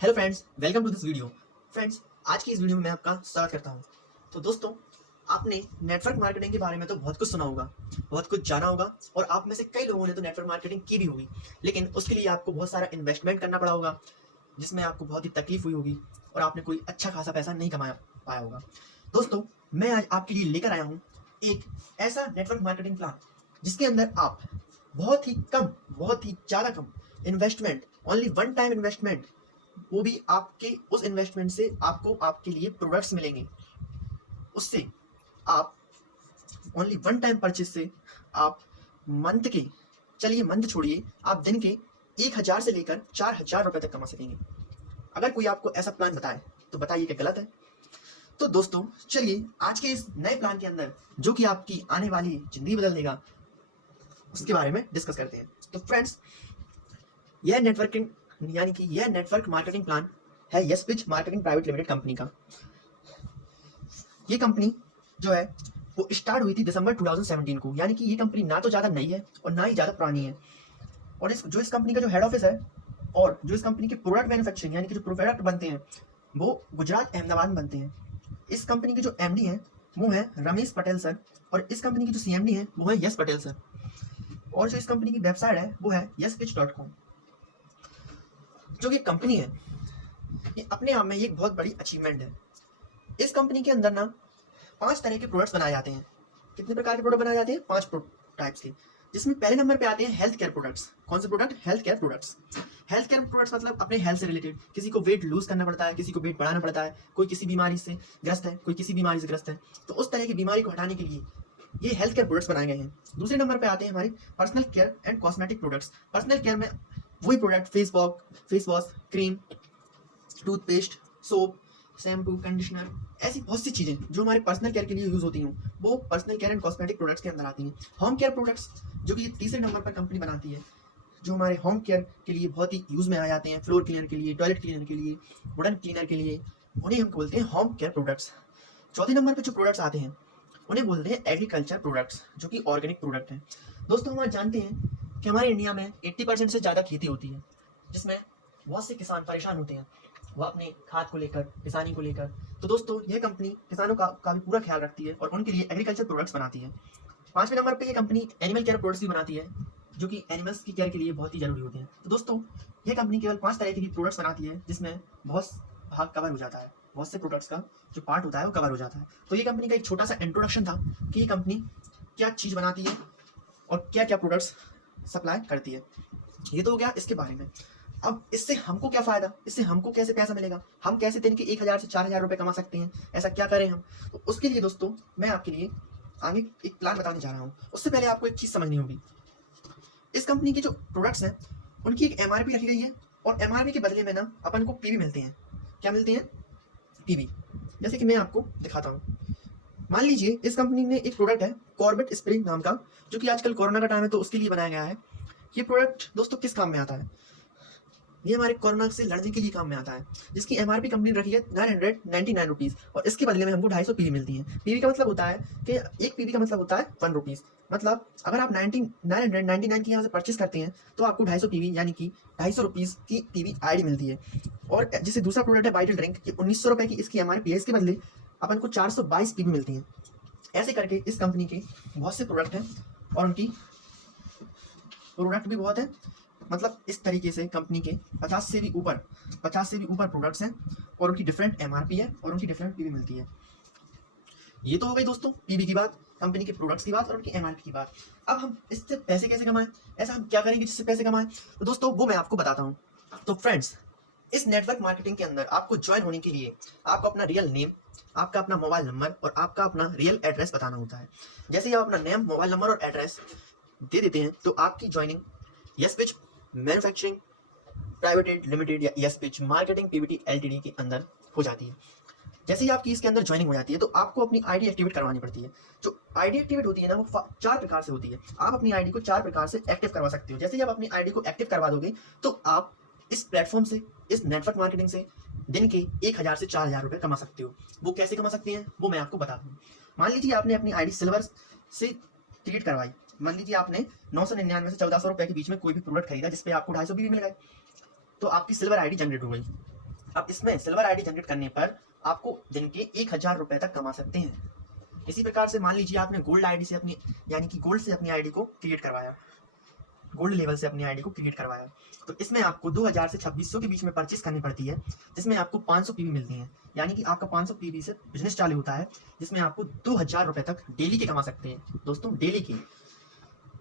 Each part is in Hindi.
Hello friends, welcome to this video. Friends, आज की इस वीडियो में मैं आपका स्वागत करता हूं। तो दोस्तों, आपने नेटवर्क मार्केटिंग के बारे में तो बहुत कुछ सुना होगा, बहुत कुछ जाना होगा और आप में से कई लोगों ने तो नेटवर्क मार्केटिंग की भी होगी। लेकिन उसके लिए आपको बहुत सारा इन्वेस्टमेंट करना पड़ा होगा, जिसमें आपको बहुत ही तकलीफ हुई होगी और आपने कोई अच्छा खासा पैसा नहीं कमा पाया होगा। दोस्तों, मैं आज आपके लिए लेकर आया हूँ एक ऐसा नेटवर्क मार्केटिंग प्लान जिसके अंदर आप बहुत ही कम, बहुत ही ज़्यादा कम investment, only one time investment, वो भी आपके उस इन्वेस्टमेंट से आपको आपके लिए प्रोडक्ट्स मिलेंगे। उससे आप ओनली वन टाइम परचेज से आप मंथ के, चलिए मंथ छोड़िए, आप दिन के 1,000 से लेकर 4,000 रुपए तक कमा सकेंगे। अगर कोई आपको ऐसा प्लान बताए तो बताइए कि गलत है। तो दोस्तों, चलिए आज के इस नए प्लान के अंदर, जो कि आपकी आने वाली जिंदगी बदल देगा, उसके बारे में डिस्कस करते हैं। तो फ्रेंड्स, यह नेटवर्क मार्केटिंग प्लान है yes-pitch marketing private limited company का। ये कंपनी जो है वो स्टार्ट हुई थी दिसंबर 2017 को, यानी कि ये कंपनी ना तो ज़्यादा नई है और ना ही ज़्यादा पुरानी है। और इस कंपनी का जो हेड ऑफिस है और जो इस कंपनी के प्रोडक्ट मैन्युफैक्चरिंग, यानी कि जो प्रोडक्ट बनते हैं, वो गुजरात अहमदाबाद में बनते हैं। इस कंपनी के जो एमडी हैं वो हैं रमेश पटेल सर, और इस कंपनी की जो सीएमडी हैं वो है यस पटेल सर। और जो इस कंपनी की वेबसाइट है वो है yespitch.com। जो कि कंपनी है, ये अपने आप में ये एक बहुत बड़ी अचीवमेंट है। इस कंपनी के अंदर ना 5 तरह के प्रोडक्ट्स बनाए जाते हैं। कितने प्रकार के प्रोडक्ट बनाए जाते हैं? 5 टाइप्स के, जिसमें पहले नंबर पे आते हैं हेल्थ केयर प्रोडक्ट्स। कौन से product? Health care products. Health care products मतलब अपने हेल्थ से रिलेटेड, किसी को वेट लूज करना पड़ता है, किसी को वेट बढ़ाना पड़ता है, कोई किसी बीमारी से ग्रस्त है, कोई किसी बीमारी से ग्रस्त है, तो उस तरह की बीमारी को हटाने के लिए ये हेल्थ केयर प्रोडक्ट्स बनाए गए हैं। दूसरे नंबर पे आते हैं हमारे personal care and cosmetic products. Personal care में वही product, face wash, cream, toothpaste, soap, shampoo, conditioner, ऐसी बहुत सी चीज़ें जो हमारे पर्सनल केयर के लिए यूज़ होती हैं, वो personal care and cosmetic products के अंदर आती हैं। होम केयर प्रोडक्ट्स, जो कि तीसरे नंबर पर कंपनी बनाती है, जो हमारे होम केयर के लिए बहुत ही यूज़ में आ जाते हैं, फ्लोर क्लीनर के लिए, टॉयलेट क्लीनर के लिए, वुडन क्लीनर के लिए, उन्हें हम बोलते हैं होम केयर प्रोडक्ट्स। चौथे नंबर पर जो प्रोडक्ट्स आते हैं उन्हें बोलते हैं एग्रीकल्चर प्रोडक्ट्स, जो कि ऑर्गेनिक प्रोडक्ट हैं। दोस्तों, हम आज जानते हैं कि हमारे इंडिया में 80% से ज़्यादा खेती होती है, जिसमें बहुत से किसान परेशान होते हैं वो अपने खाद को लेकर, किसानी को लेकर। तो दोस्तों, यह कंपनी किसानों का भी पूरा ख्याल रखती है और उनके लिए एग्रीकल्चर प्रोडक्ट्स बनाती है। 5वें नंबर पे ये कंपनी एनिमल केयर प्रोडक्ट्स भी बनाती है, जो कि एनिमल्स की केयर के लिए बहुत ही जरूरी होते हैं। तो दोस्तों, यह कंपनी केवल 5 तरह की प्रोडक्ट्स बनाती है, जिसमें बहुत भाग कवर हो जाता है, बहुत से प्रोडक्ट्स का जो पार्ट होता है वो कवर हो जाता है। तो ये कंपनी का एक छोटा सा इंट्रोडक्शन था कि ये कंपनी क्या चीज़ बनाती है और क्या क्या प्रोडक्ट्स सप्लाई करती है। ये तो हो गया इसके बारे में। अब इससे हमको क्या फ़ायदा, इससे हमको कैसे पैसा मिलेगा, हम कैसे दिन के 1,000 से 4,000 रुपये कमा सकते हैं, ऐसा क्या करें हम? तो उसके लिए दोस्तों, मैं आपके लिए आगे एक प्लान बताने जा रहा हूँ। उससे पहले आपको एक चीज़ समझनी होगी। इस कंपनी के जो प्रोडक्ट्स हैं उनकी एक एमआरपी रखी गई है, और एमआरपी के बदले में ना अपन को पीवी मिलते हैं। क्या मिलते हैं? पीवी। जैसे कि मैं आपको दिखाता हूँ। मान लीजिए इस कंपनी ने एक प्रोडक्ट है कॉर्बेट स्प्रिंग नाम का, जो कि आजकल कोरोना का टाइम है तो उसके लिए बनाया गया है। ये प्रोडक्ट दोस्तों किस काम में आता है? ये हमारे कोरोना से लड़ने के लिए काम में आता है, जिसकी एमआरपी कंपनी ने रखी है 999 रुपीज़, और इसके बदले में हमको 250 पीवी मिलती है। पीवी का मतलब होता है कि एक पीवी का मतलब होता है 1 रुपीज़। मतलब अगर आप 999 की यहाँ से परचेस करते हैं तो आपको 250 पीवी, यानी कि 250 रुपीज़ की पीवी आईडी मिलती है। और जैसे दूसरा प्रोडक्ट है वाइटल ड्रिंक, ये 1900 रुपये की इसकी एमआरपी है, इसके बदले अपन को 422 पीवी मिलती है। ऐसे करके इस कंपनी के बहुत से प्रोडक्ट हैं और उनकी प्रोडक्ट भी बहुत है। मतलब इस तरीके से कंपनी के 50 से भी ऊपर प्रोडक्ट्स हैं और उनकी डिफरेंट एमआरपी है और उनकी डिफरेंट पीवी मिलती है। ये तो हो गई दोस्तों पीवी की बात, कंपनी के प्रोडक्ट्स की बात और उनकी एमआरपी की बात। अब हम इससे पैसे कैसे कमाएं, ऐसा हम क्या करेंगे जिससे पैसे कमाएं? तो दोस्तों, वो मैं आपको बताता हूँ। तो फ्रेंड्स, इस नेटवर्क मार्केटिंग के अंदर आपको ज्वाइन होने के लिए आपको अपना रियल नेम, आपका अपना मोबाइल नंबर और आपका अपना रियल एड्रेस बताना होता है। जैसे ही आप अपना नेम, मोबाइल नंबर और एड्रेस दे देते हैं तो आपकी joining yes-pitch manufacturing private limited या यस-पिच मार्केटिंग पीवीटी एलटीडी के अंदर हो जाती है। जैसे ही आपकी इसके अंदर ज्वाइनिंग हो जाती है तो आपको अपनी आईडी एक्टिवेट करवानी पड़ती है। जो आईडी एक्टिवेट होती है ना, वो 4 प्रकार से होती है। आप अपनी आईडी को 4 प्रकार से एक्टिव करवा सकते हो। जैसे ही आप अपनी आईडी को एक्टिव करवा दोगे तो आप इस प्लेटफॉर्म से, इस नेटवर्क मार्केटिंग से दिन के 1,000 से 4,000 रुपये कमा सकते हो। वो कैसे कमा सकते हैं वो मैं आपको बताता हूँ। मान लीजिए आपने अपनी आईडी सिल्वर से क्रिएट करवाई। मान लीजिए आपने 999 से 1,400 रुपये के बीच में कोई भी प्रोडक्ट खरीदा जिसपे आपको 250 पीवी मिल गए, तो आपकी सिल्वर आईडी जनरेट हो गई। अब इसमें सिल्वर आईडी जनरेट करने पर आपको दिन के 1000 रुपए तक कमा सकते हैं। इसी प्रकार से मान लीजिए आपने गोल्ड आईडी से अपनी यानी कि गोल्ड से अपनी आईडी को क्रिएट करवाया, गोल्ड लेवल से अपनी आईडी को क्रिएट करवाया, तो इसमें आपको 2000 से 2600 के बीच में परचेस करनी पड़ती है, जिसमें आपको 500 पीवी मिलती हैं। यानी कि आपका 500 पीवी से बिजनेस चालू होता है, जिसमें आपको 2000 रुपए तक डेली के कमा सकते हैं दोस्तों, डेली के।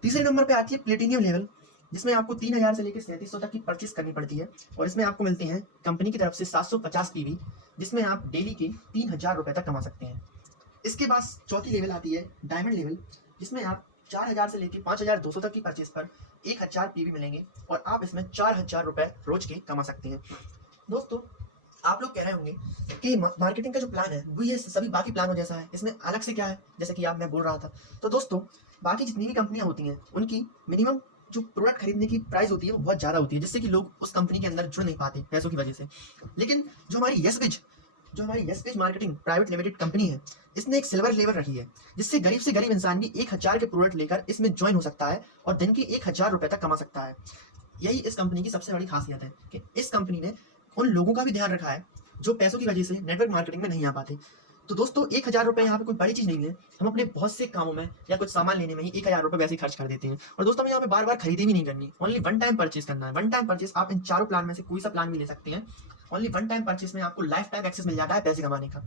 तीसरे नंबर पे आती है प्लेटिनियम लेवल, जिसमें आपको 3000 से लेकर 3700 तक की परचेस करनी पड़ती है, और इसमें आपको मिलते हैं कंपनी की तरफ से 750 पीवी, जिसमें आप डेली के 3000 रुपए तक कमा सकते हैं। इसके बाद चौथी लेवल आती है डायमंड लेवल, जिसमें आप 4000 से लेकर 5200 तक की परचेस पर 1000 पीवी मिलेंगे, और आप इसमें 4000 रुपए रोज के कमा सकते हैं। दोस्तों आप लोग कह रहे होंगे कि मार्केटिंग का जो प्लान है वो ये सभी बाकी प्लानों जैसा है, इसमें अलग से क्या है, जैसे कि मैं बोल रहा था। तो दोस्तों बाकी जितनी भी कंपनियां होती हैं उनकी मिनिमम जो प्रोडक्ट खरीदने की प्राइस होती है वो बहुत ज़्यादा होती है, जिससे कि लोग उस कंपनी के अंदर जुड़ नहीं पाते पैसों की वजह से। लेकिन जो हमारी yes marketing private limited company है, इसने एक सिल्वर लेवल रखी है, जिससे गरीब से गरीब इंसान भी 1000 के प्रोडक्ट लेकर इसमें ज्वाइन हो सकता है और दिन के 1000 रुपए तक कमा सकता है। यही इस कंपनी की सबसे बड़ी खासियत है कि इस कंपनी ने उन लोगों का भी ध्यान रखा है जो पैसों की वजह से नेटवर्क मार्केटिंग में नहीं आ पाते। तो दोस्तों 1000 रुपए यहाँ पे कोई बड़ी चीज़ नहीं है, हम अपने बहुत से कामों में या कुछ सामान लेने में ही 1000 रुपए वैसे ही खर्च कर देते हैं। और दोस्तों हमें यहाँ पे बार बार खरीदी भी नहीं करनी, ओनली वन टाइम परचेस करना है। वन टाइम परचेस आप इन चारों प्लान में से कोई सा प्लान भी ले सकते हैं, ओनली वन टाइम परचेस में आपको लाइफ टाइम एक्सेस मिल जाता है पैसे कमाने का।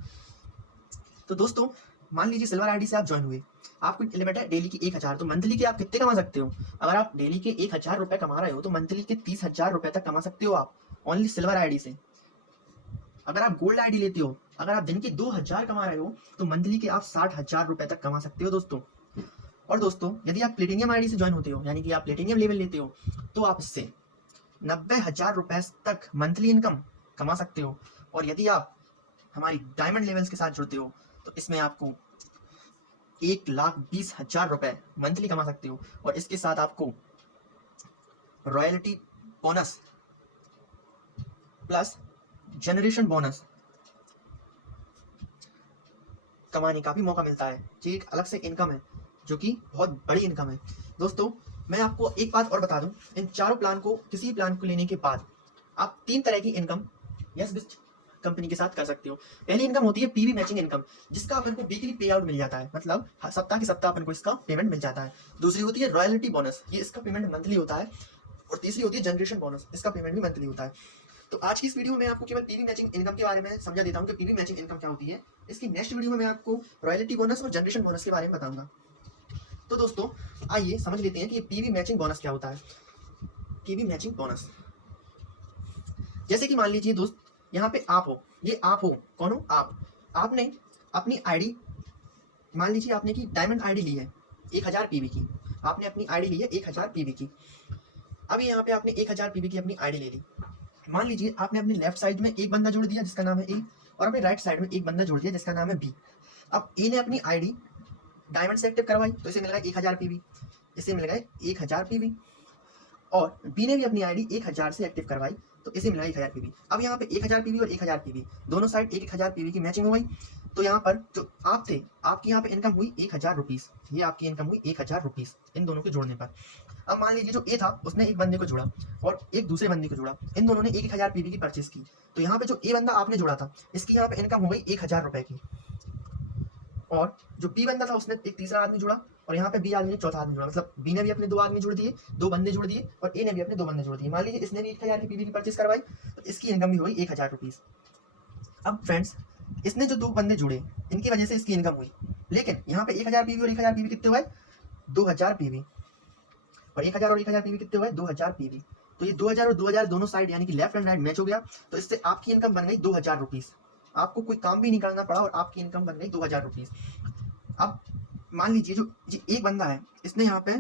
तो दोस्तों मान लीजिए सिल्वर आईडी से आप ज्वाइन हुए, आपको लिमिट है डेली की 1000, तो मंथली के आप कितने कमा सकते हो? अगर आप डेली के 1000 रुपए कमा रहे हो तो मंथली के 30,000 रुपए तक कमा सकते हो आप ओनली सिल्वर आईडी से। अगर आप गोल्ड आईडी लेते हो, अगर आप दिन के 2000 कमा रहे हो तो मंथली के आप 60,000 रुपए तक कमा सकते हो दोस्तों। और दोस्तों यदि आप प्लेटिनियम आईडी से ज्वाइन होते हो, यानी कि आप प्लेटिनियम लेवल लेते हो, तो आप इससे 90,000 रुपए तक मंथली इनकम कमा सकते हो। और यदि आप हमारी डायमंड लेवल्स के साथ जुड़ते हो तो इसमें आपको 1,20,000 रुपए मंथली कमा सकते हो, और इसके साथ आपको royalty bonus plus generation bonus कमाने का भी मौका मिलता है। ये एक अलग से इनकम है जो कि बहुत बड़ी इनकम है। दोस्तों मैं आपको एक बात और बता दूं, इन चारों प्लान को किसी प्लान को लेने के बाद आप 3 तरह की इनकम यस बिस्ट कंपनी के साथ कर सकते हो। पहली इनकम होती है पीवी मैचिंग इनकम, जिसका अपन को वीकली पे आउट मिल जाता है, मतलब सप्ताह के सप्ताह अपन को इसका पेमेंट मिल जाता है। दूसरी होती है रॉयल्टी बोनस, ये इसका पेमेंट मंथली होता है। और तीसरी होती है जनरेशन बोनस, इसका पेमेंट भी मंथली होता है। तो आज की इस वीडियो में आपको केवल पीवी मैचिंग इनकम के बारे में समझा देता हूँ कि पीवी मैचिंग इनकम क्या होती है। इसकी नेक्स्ट वीडियो में मैं आपको रॉयल्टी बोनस और जनरेशन बोनस के बारे में बताऊंगा। तो दोस्तों आइए समझ लेते हैं कि पीवी मैचिंग बोनस क्या होता है। पीवी मैचिंग बोनस, जैसे कि मान लीजिए दोस्त यहाँ पे आप हो, ये आप हो, कौन हो? आपने अपनी आईडी, मान लीजिए आपने की डायमंड आईडी ली है 1000 पीवी की, आपने अपनी आईडी ली है 1000 पीवी की। अभी यहाँ पे आपने 1000 पीवी की अपनी आईडी ले ली। मान लीजिए आपने अपने लेफ्ट साइड में एक बंदा जोड़ दिया जिसका नाम है ए, और अपने राइट साइड में एक बंदा जोड़ दिया जिसका नाम है बी। अब ए ने अपनी आईडी डायमंड से एक्टिव करवाई तो इसे मिल गया 1000 पीवी, इसे मिल गए 1000 पीवी। और बी ने भी अपनी आईडी 1000 से एक्टिव करवाई तो इसे मिला 1000 पीवी। अब यहाँ पे 1000 पीवी और 1000 पीवी दोनों साइड 1000 पीवी की मैचिंग हो गई। तो यहाँ पर जो आप थे, आपकी यहाँ पे इनकम हुई 1000 रुपीज़, ये आपकी इनकम हुई 1000 रुपीज़ इन दोनों के जोड़ने पर। अब मान लीजिए जो ए था उसने एक बंदे को जोड़ा और एक दूसरे बंदे को जोड़ा, इन दोनों ने 1000 पीवी की परचेस की। तो यहाँ पे जो ए बंदा आपने जोड़ा था इसकी यहाँ पे इनकम हो गई 1000 रुपए की। और जो बी बंदा था उसने एक तीसरा आदमी जोड़ा और यहाँ पे बी आदमी ने चौथा आदमी जोड़ा, मतलब बी ने भी अपने 2 आदमी जोड़ दिए, 2 बंदे जोड़ दिए, और ए ने भी अपने 2 बंदे जोड़ दिए। मान लीजिए इसने भी 1000 की पीवी की परचेस करवाई तो इसकी इनकम भी हुई 1000 रुपीज़। अब फ्रेंड्स इसने जो 2 बंदे जुड़े इनकी वजह से इसकी इनकम हुई, लेकिन यहाँ पे 1000 पीवी और 1000 पीवी कितने हुए? 2000 पीवी। और 1000 और 1000 पीवी कितने हुए? 2000 पीवी। तो ये 2000 और 2000 दोनों साइड यानी कि लेफ्ट एंड राइट मैच हो गया, तो इससे आपकी इनकम बन गई 2000 रुपीज़। आपको कोई काम भी नहीं करना पड़ा और आपकी इनकम बन गई 2000 रुपीज़। अब मान लीजिए जो एक बंदा है इसने यहाँ पे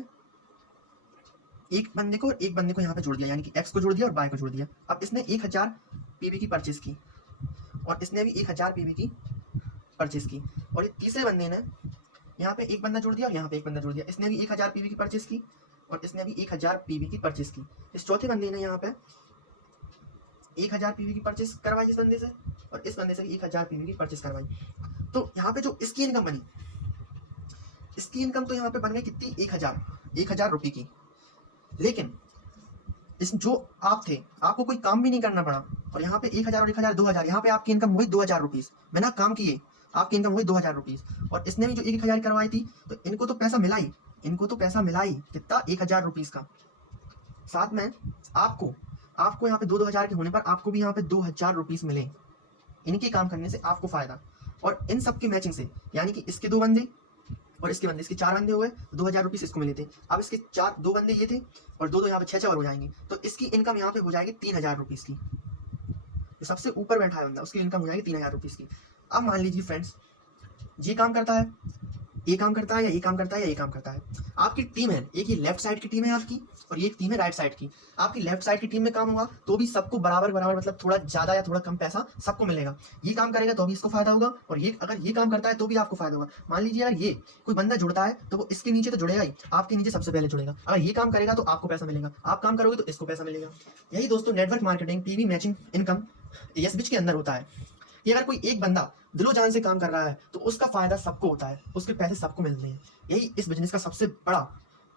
एक बंदे को और एक बंदे को यहाँ पे जोड़ दिया, यानी कि एक्स को जोड़ दिया और वाई को जोड़ दिया। अब इसने 1000 पीवी की परचेस की और इसने भी 1000 पीवी की परचेस की, और ये तीसरे बंदे ने यहाँ पे एक बंदा जोड़ दिया और यहाँ पे एक बंदा जोड़ दिया, इसने भी 1000 पीवी की परचेस की और इसने भी 1000 पीवी की परचेस की। इस चौथे बंदे ने यहाँ पे 1000 पीवी की परचेस करवाई इस बंदे से, और इस बंदे से भी 1000 पीवी की परचेस करवाई। तो यहाँ पे जो इसकी इनकम बनी, इसकी इनकम तो यहाँ पे बन गई कितनी? 1000 रुपये की। लेकिन इस जो आप थे, आपको कोई काम भी नहीं करना पड़ा और यहाँ पे 1000 और 1000 2000, यहाँ पे आपकी इनकम हुई 2000 रुपीज़ बिना काम किए, आपकी इनकम हुई 2000 रुपीज़। और इसने भी जो 1000 करवाई थी, तो इनको तो पैसा मिला ही, इनको तो पैसा मिला ही कितना, 1000 रुपीज़ का। साथ में आपको आपको यहाँ पे 2-2000 के होने पर आपको भी यहाँ पे 2000 रुपीज़ मिले, इनके काम करने से आपको फायदा। और इन सब की मैचिंग से, यानी कि इसके 2 बंदे और इसके बंदे, इसके 4 बंदे हुए, 2000 रुपीज़ इसको मिले थे। अब इसके 2 बंदे ये थे और 2 यहाँ पे 6 और हो जाएंगे, तो इसकी इनकम यहाँ पे हो जाएगी 3000 रुपीज़ की। जो सबसे ऊपर बैठा है बंदा, उसकी इनकम हो जाएगी 3000 रुपीज़ की। अब मान लीजिए फ्रेंड्स, ये काम करता है, ये काम करता है, या ये काम करता है, या ये काम करता है। आपकी टीम है, एक ही लेफ्ट साइड की टीम है आपकी, और ये एक टीम है राइट साइड की। आपकी लेफ्ट साइड की टीम में काम होगा तो भी सबको बराबर बराबर, मतलब थोड़ा ज़्यादा या थोड़ा कम पैसा सबको मिलेगा। ये काम करेगा तो भी इसको फायदा होगा, और ये अगर ये काम करता है तो भी आपको फायदा होगा। मान लीजिए अगर ये कोई बंदा जुड़ता है तो वो इसके नीचे तो जुड़ेगा ही, आपके नीचे सबसे पहले जुड़ेगा। अगर ये काम करेगा तो आपको पैसा मिलेगा, आप काम करोगे तो इसको पैसा मिलेगा। यही दोस्तों network marketing, PV matching income yes के अंदर होता है कि अगर कोई एक बंदा दिलो जान से काम कर रहा है तो उसका फायदा सबको होता है, उसके पैसे सबको मिलते हैं। यही इस बिजनेस का सबसे बड़ा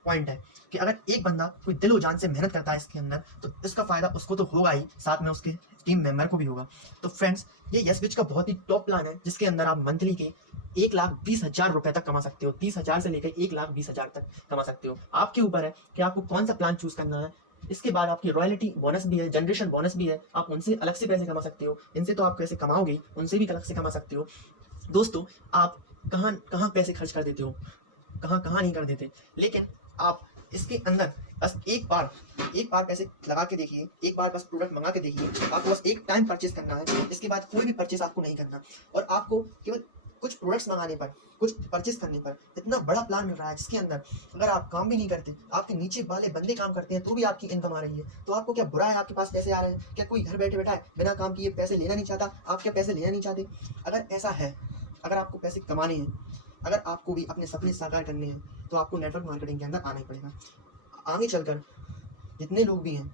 पॉइंट है कि अगर एक बंदा कोई दिलो जान से मेहनत करता है इसके अंदर, तो इसका फायदा उसको तो होगा ही, साथ में उसके टीम मेंबर को भी होगा। तो फ्रेंड्स, ये यस बिज का बहुत ही टॉप प्लान है, जिसके अंदर आप मंथली के 1,20,000 रुपए तक कमा सकते हो। 30,000 से लेकर 1,20,000 तक कमा सकते हो। आपके ऊपर है कि आपको कौन सा प्लान चूज करना है। इसके बाद आपकी रॉयल्टी बोनस भी है, जनरेशन बोनस भी है, आप उनसे अलग से पैसे कमा सकते हो। इनसे तो आप पैसे कमाओगे, उनसे भी अलग से कमा सकते हो। दोस्तों, आप कहाँ कहाँ पैसे खर्च कर देते हो, कहाँ कहाँ नहीं कर देते, लेकिन आप इसके अंदर बस एक बार पैसे लगा के देखिए, एक बार बस प्रोडक्ट मंगा के देखिए। आपको बस एक टाइम परचेज करना है, इसके बाद कोई भी परचेज आपको नहीं करना। और आपको केवल कुछ प्रोडक्ट्स मंगाने पर, कुछ परचेज करने पर इतना बड़ा प्लान मिल रहा है, जिसके अंदर अगर आप काम भी नहीं करते, आपके नीचे वाले बंदे काम करते हैं, तो भी आपकी इनकम आ रही है। तो आपको क्या बुरा है आपके पास पैसे आ रहे हैं? क्या कोई घर बैठे बैठा है बिना काम किए पैसे लेना नहीं चाहता? आप क्या पैसे लेना नहीं चाहते? अगर ऐसा है, अगर आपको पैसे कमाने हैं, अगर आपको भी अपने सपने साकार करने हैं, तो आपको नेटवर्क मार्केटिंग के अंदर आना ही पड़ेगा। आगे चलकर जितने लोग भी हैं,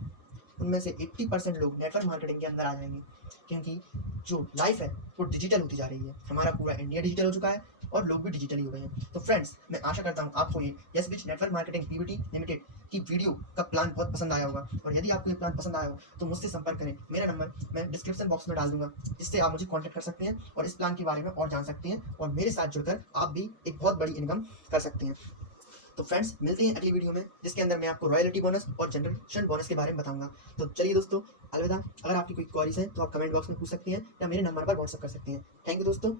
उनमें से 80% लोग नेटवर्क मार्केटिंग के अंदर आ जाएंगे, क्योंकि जो लाइफ है वो डिजिटल होती जा रही है। हमारा पूरा इंडिया डिजिटल हो चुका है और लोग भी डिजिटली हो गए हैं। तो फ्रेंड्स, मैं आशा करता हूँ आपको ये यस बिज नेटवर्क मार्केटिंग पीवीटी लिमिटेड की वीडियो का प्लान बहुत पसंद आया होगा। और यदि आपको ये प्लान पसंद आया हो तो मुझसे संपर्क करें। मेरा नंबर मैं डिस्क्रिप्शन बॉक्स में डाल दूंगा, जिससे आप मुझे कॉन्टैक्ट कर सकते हैं और इस प्लान के बारे में और जान सकते हैं, और मेरे साथ जुड़कर आप भी एक बहुत बड़ी इनकम कर सकते हैं। तो फ्रेंड्स, मिलते हैं अगली वीडियो में, जिसके अंदर मैं आपको रॉयल्टी बोनस और जनरेशन बोनस के बारे में बताऊंगा। तो चलिए दोस्तों, अलविदा। अगर आपकी कोई क्वेरीज है तो आप कमेंट बॉक्स में पूछ सकते हैं या मेरे नंबर पर व्हाट्सअप कर सकते हैं। थैंक यू दोस्तों।